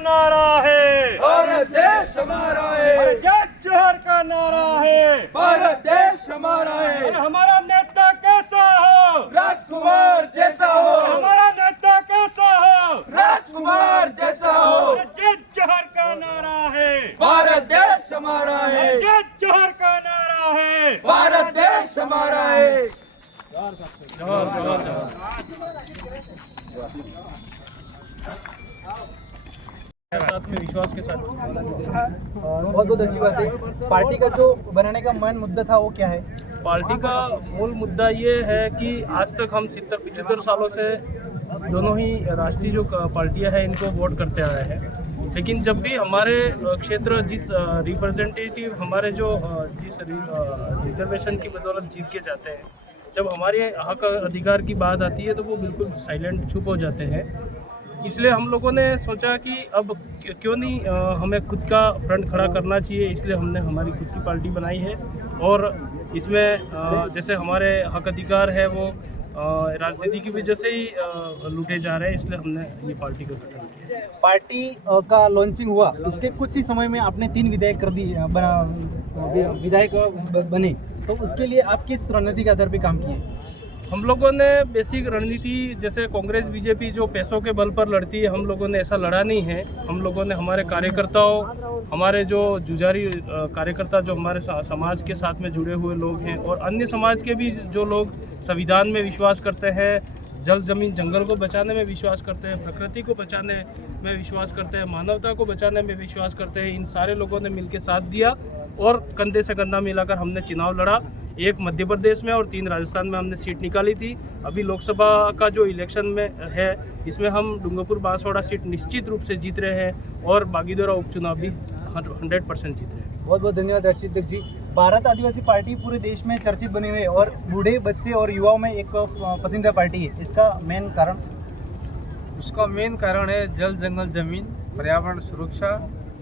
नारा है, भारत देश हमारा है, जय जोहर का नारा है, भारत देश हमारा है। और हमारा नेता कैसा हो, राजकुमार जैसा हो, हमारा नेता कैसा हो, राजकुमार जैसा हो। जय जोहर का नारा है, भारत देश हमारा है, जय जोहर का नारा है, भारत देश हमारा है। साथ में विश्वास के साथ बहुत बहुत अच्छी बात है। पार्टी का जो बनाने का मेन मुद्दा था वो क्या है? पार्टी का मूल मुद्दा ये है कि आज तक हम 70-75 सालों से दोनों ही राष्ट्रीय जो पार्टियां हैं इनको वोट करते आए हैं, लेकिन जब भी हमारे क्षेत्र जिस रिप्रेजेंटेटिव हमारे जो जिस रिजर्वेशन की बदौलत जीत के जाते हैं, जब हमारे हक अधिकार की बात आती है तो वो बिल्कुल साइलेंट चुप हो जाते हैं। इसलिए हम लोगों ने सोचा कि अब क्यों नहीं हमें खुद का फ्रंट खड़ा करना चाहिए, इसलिए हमने हमारी खुद की पार्टी बनाई है। और इसमें जैसे हमारे हक अधिकार है वो राजनीति की वजह से ही लूटे जा रहे हैं, इसलिए हमने ये पार्टी का गठन किया। पार्टी का लॉन्चिंग हुआ उसके कुछ ही समय में आपने 3 विधायक कर दिए विधायक बने, तो उसके लिए आप किस रणनीति के आधार पर काम किए? हम लोगों ने बेसिक रणनीति, जैसे कांग्रेस बीजेपी जो पैसों के बल पर लड़ती है, हम लोगों ने ऐसा लड़ा नहीं है। हम लोगों ने हमारे कार्यकर्ताओं, हमारे जो जुझारी कार्यकर्ता जो हमारे समाज के साथ में जुड़े हुए लोग हैं और अन्य समाज के भी जो लोग संविधान में विश्वास करते हैं, जल जमीन जंगल को बचाने में विश्वास करते हैं, प्रकृति को बचाने में विश्वास करते हैं, मानवता को बचाने में विश्वास करते हैं, इन सारे लोगों ने मिलकर साथ दिया और कंधे से कंधा मिलाकर हमने चुनाव लड़ा। 1 मध्य प्रदेश में और 3 राजस्थान में हमने सीट निकाली थी। अभी लोकसभा का जो इलेक्शन में है इसमें हम डूंगरपुर बांसवाड़ा सीट निश्चित रूप से जीत रहे हैं और बागीदोरा उपचुनाव भी 100% जीत रहे हैं। बहुत बहुत धन्यवाद रक्षित जी। भारत आदिवासी पार्टी पूरे देश में चर्चित बनी हुई है और बूढ़े, बच्चे और युवाओं में एक पसंदीदा पार्टी है। इसका मेन कारण? उसका मेन कारण है जल जंगल जमीन, पर्यावरण सुरक्षा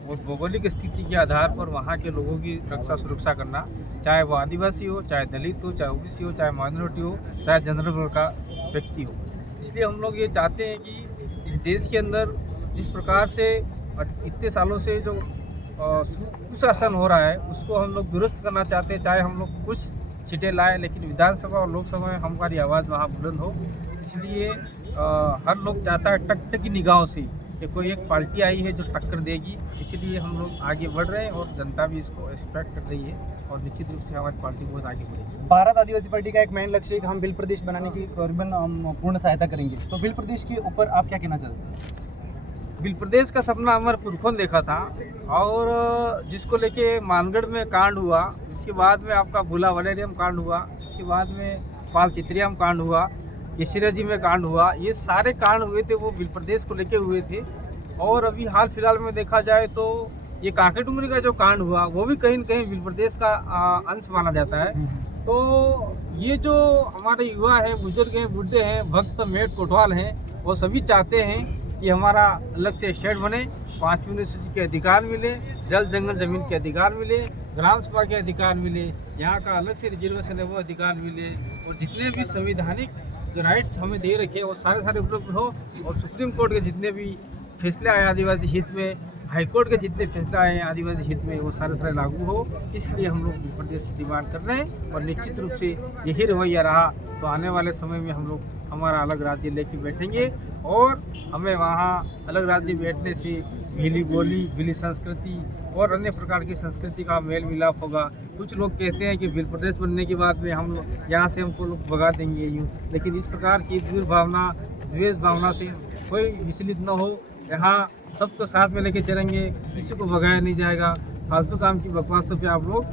और भौगोलिक स्थिति के आधार पर वहाँ के लोगों की रक्षा सुरक्षा करना, चाहे वो आदिवासी हो, चाहे दलित हो, चाहे ओबीसी हो, चाहे माइनॉरिटी हो, चाहे जनरल वर्ग का व्यक्ति हो। इसलिए हम लोग ये चाहते हैं कि इस देश के अंदर जिस प्रकार से इतने सालों से जो कुशासन हो रहा है उसको हम लोग दुरुस्त करना चाहते हैं। चाहे हम लोग कुछ सीटें लाएँ, लेकिन विधानसभा और लोकसभा में हमारी आवाज़ वहाँ बुलंद हो। इसलिए हर लोग चाहता है टकटकी निगाहों से कि कोई एक पार्टी आई है जो टक्कर देगी। इसलिए हम लोग आगे बढ़ रहे हैं और जनता भी इसको एक्सपेक्ट कर रही है और निश्चित रूप से हमारी पार्टी बहुत आगे बढ़ेगी। भारत आदिवासी पार्टी का एक मेन लक्ष्य है कि हम भिल प्रदेश बनाने की करीबन पूर्ण सहायता करेंगे, तो भिल प्रदेश के ऊपर आप क्या कहना चाहते हैं? भिल प्रदेश का सपना हमारे पुरखों ने देखा था और जिसको लेके मानगढ़ में कांड हुआ, इसके बाद में आपका भूला वलेरियम कांड हुआ, इसके बाद में पाल चित्रियाम कांड हुआ, केशरिया जी में कांड हुआ, ये सारे कांड हुए थे वो भिल प्रदेश को लेके हुए थे। और अभी हाल फिलहाल में देखा जाए तो ये कांके डुंगरी का जो कांड हुआ वो भी कहीं न कहीं भिल प्रदेश का अंश माना जाता है। तो ये जो हमारे युवा हैं, बुजुर्ग हैं, बूढ़े हैं, भक्त मेट कोटवाल हैं, वो सभी चाहते हैं कि हमारा अलग से स्टेट बने, 5वीं अनुसूची के अधिकार मिले, जल जंगल जमीन के अधिकार मिले, ग्राम सभा के अधिकार मिले, यहाँ का अलग से रिजर्वेशन है वो अधिकार मिले और जितने भी संवैधानिक जो राइट्स हमें दे रखे वो सारे उपलब्ध हो। और सुप्रीम कोर्ट के जितने भी फैसले आए आदिवासी हित में, हाई कोर्ट के जितने फैसले आए हैं आदिवासी हित में, वो सारे लागू हो। इसलिए हम लोग भिल प्रदेश की डिमांड कर रहे हैं और निश्चित रूप से यही रवैया रहा तो आने वाले समय में हम लोग हमारा अलग राज्य लेके बैठेंगे और हमें वहाँ अलग राज्य बैठने से भीली बोली, भीली संस्कृति और अन्य प्रकार की संस्कृति का मेल मिलाप होगा। कुछ लोग कहते हैं कि भिल प्रदेश बनने के बाद में हम लोग यहाँ से हमको लोग भगा देंगे यूँ, लेकिन इस प्रकार की दुर्भावना, द्वेष भावना से कोई विचलित न हो। यहाँ सबको साथ में लेके चलेंगे, किसी को भगाया नहीं जाएगा। फालतू काम की बकवासों पे आप लोग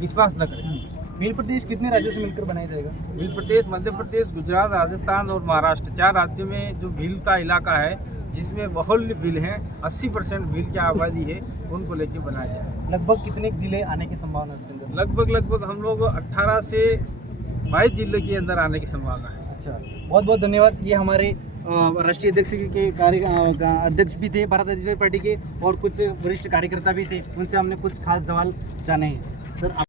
विश्वास न करें। भिल प्रदेश कितने राज्यों से मिलकर बनाया जाएगा? भिल प्रदेश मध्य प्रदेश, गुजरात, राजस्थान और महाराष्ट्र 4 राज्यों में जो भील का इलाका है जिसमें बहुल्य भील हैं, 80% भील की आबादी है, उनको लेके बनाया जाए। लगभग कितने जिले आने की संभावना है इसके अंदर? लगभग हम लोग 18 से 22 जिले के अंदर आने की संभावना है। अच्छा, बहुत बहुत धन्यवाद। ये हमारे राष्ट्रीय अध्यक्ष के अध्यक्ष भी थे भारत आदिवासी पार्टी के और कुछ वरिष्ठ कार्यकर्ता भी थे, उनसे हमने कुछ खास सवाल जाने हैं। सर